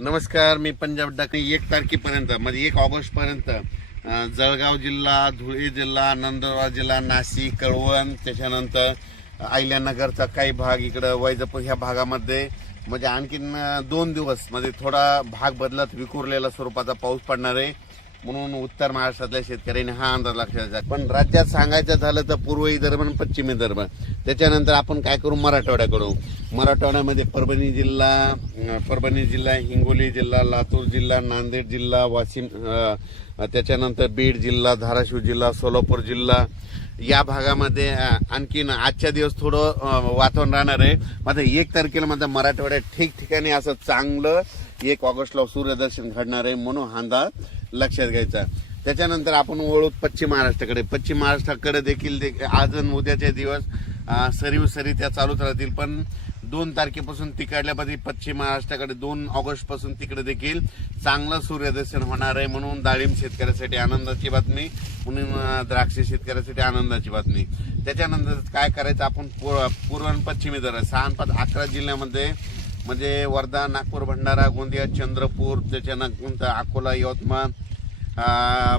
नमस्कार मी पंजाब डाक एक तारखेपर्यंत म्हणजे एक ऑगस्टपर्यंत जळगाव जिल्हा धुळे जिल्हा नंदुरबार जिल्हा नाशिक कळवण त्याच्यानंतर अहिल्यानगरचा काही भाग इकडं वैजापूर ह्या भागामध्ये. म्हणजे आणखीन दोन दिवस म्हणजे थोडा भाग बदलत विखुरलेला स्वरूपाचा पाऊस पडणार आहे. म्हणून उत्तर महाराष्ट्रातल्या शेतकऱ्यांनी हा अंदाज लक्षात पण राज्यात सांगायचं झालं तर पूर्व विदर्भ आणि पश्चिम विदर्भ त्याच्यानंतर आपण काय करू? मराठवाड्याकडू मराठवाड्यामध्ये परभणी जिल्हा परभणी जिल्हा हिंगोली जिल्हा लातूर जिल्हा नांदेड जिल्हा वाशिम त्याच्यानंतर बीड जिल्हा धाराशिव जिल्हा सोलापूर जिल्हा. या भागामध्ये आणखीन आजच्या दिवस थोडं अं, वातावरण राहणार आहे. मात्र एक तारखेला मात्र मराठवाड्यात ठिकठिकाणी असं चांगलं एक ऑगस्टला सूर्यदर्शन घडणार आहे म्हणून हा अंदाज लक्षात घ्यायचा. त्याच्यानंतर आपण वळू पश्चिम महाराष्ट्राकडे. पश्चिम महाराष्ट्राकडे देखील दे- आज आणि उद्याचे दिवस सरीव सरी त्या चालूच राहतील. पण दोन तारखेपासून तिकडल्यापासून पश्चिम महाराष्ट्राकडे दोन ऑगस्टपासून तिकडे देखील चांगलं सूर्यदर्शन होणार आहे म्हणून डाळिंब शेतकऱ्यासाठी आनंदाची बातमी म्हणून द्राक्ष शेतकऱ्यासाठी आनंदाची बातमी. त्याच्यानंतर काय करायचं आपण पूर्व पूर्व पश्चिमी दर सहा पाच अकरा जिल्ह्यामध्ये म्हणजे वर्धा नागपूर भंडारा गोंदिया चंद्रपूर त्याच्यानंतर अकोला यवतमाळ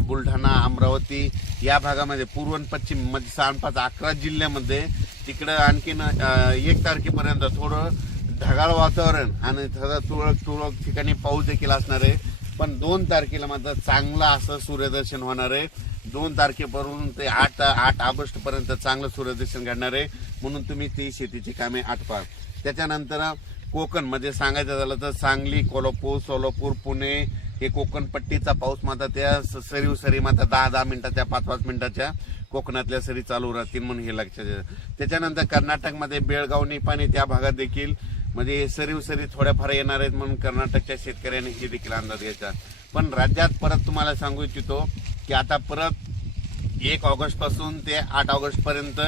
बुलढाणा अमरावती या भागामध्ये पूर्व आणि पश्चिम म्हणजे सहा पाच अकरा जिल्ह्यामध्ये तिकडं आणखीन एक तारखेपर्यंत थोडं ढगाळ वातावरण आणि थोडं तुरळक तुरळक ठिकाणी पाऊस देखील असणार आहे. पण दोन तारखेला मात्र चांगलं असं सूर्यदर्शन होणार आहे. दोन तारखेपासून ते आठ आठ ऑगस्ट पर्यंत चांगलं सूर्यदर्शन घडणार आहे. म्हणून तुम्ही ती शेतीची कामे आटपा त्याच्यानंतर कोकण म्हणजे सांगायचं झालं तर सांगली कोल्हापूर सोलापूर पुणे हे कोकण पट्टीचा पाऊस मात्र त्या स- सरीव सरी मात्र दहा दहा मिनिटाच्या पाच पाच मिनिटाच्या कोकणातल्या सरी चालू राहतील म्हणून हे लक्षात त्याच्यानंतर कर्नाटकमध्ये बेळगाव निपाणी त्या भागात देखील म्हणजे सरीव सरी थोड्याफार येणार आहेत म्हणून कर्नाटकच्या शेतकऱ्यांनी हे देखील अंदाज घ्यायचा पण राज्यात परत तुम्हाला सांगू इच्छितो की आता परत एक ऑगस्टपासून ते आठ ऑगस्ट पर्यंत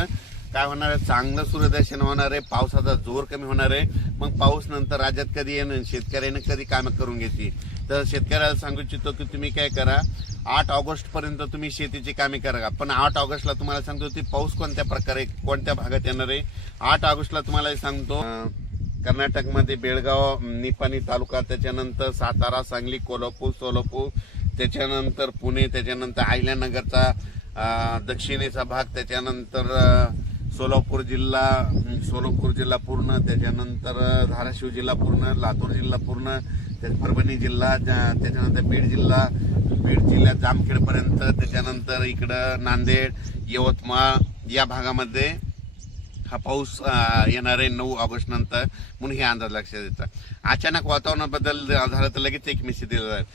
काय होणार आहे? चांगलं सूर्यदर्शन होणार आहे पावसाचा जोर कमी होणार आहे. मग पाऊस नंतर राज्यात कधी येणं शेतकऱ्याने कधी कामं करून घेतील? तर शेतकऱ्याला सांगू इच्छितो की तुम्ही काय करा आठ ऑगस्ट पर्यंत तुम्ही शेतीची कामे करा. पण आठ ऑगस्टला तुम्हाला सांगतो की पाऊस कोणत्या प्रकारे कोणत्या भागात येणार आहे? आठ ऑगस्टला तुम्हाला सांगतो कर्नाटकमध्ये बेळगाव निपाणी तालुका त्याच्यानंतर सातारा सांगली कोल्हापूर सोलापूर त्याच्यानंतर पुणे त्याच्यानंतर अहिल्यानगरचा दक्षिणेचा भाग त्याच्यानंतर सोलापूर जिल्हा सोलापूर जिल्हा पूर्ण त्याच्यानंतर धाराशिव जिल्हा पूर्ण लातूर जिल्हा पूर्ण परभणी जिल्हा त्याच्यानंतर बीड जिल्हा बीड जिल्ह्यात जामखेडपर्यंत त्याच्यानंतर इकडं नांदेड यवतमाळ या भागामध्ये हा पाऊस येणार आहे नऊ ऑगस्ट नंतर. म्हणून हे अंदाज लक्षात येतात अचानक वातावरणाबद्दल झालं तर लगेच एक मेसेज दिला जाईल